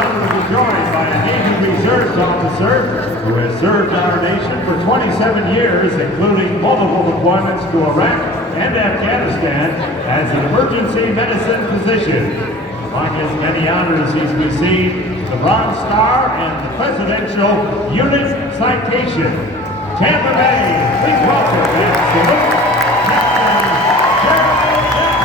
honor to be joined by a Navy Reserves officer who has served our nation for 27 years, including multiple deployments to Iraq and Afghanistan as an emergency medicine physician. Among his many honors, he's received the Bronze Star and the Presidential Unit Citation. Tampa Bay, please welcome and salute CAPT Gerald Delk.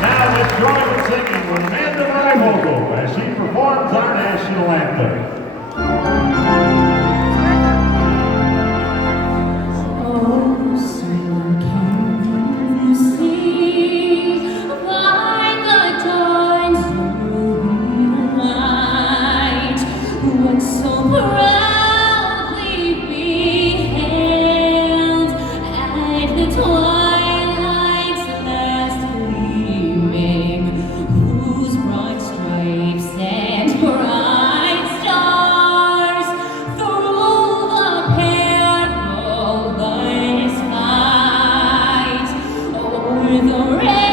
Now let's join in singing with Amanda Breivogel as she performs our national anthem. The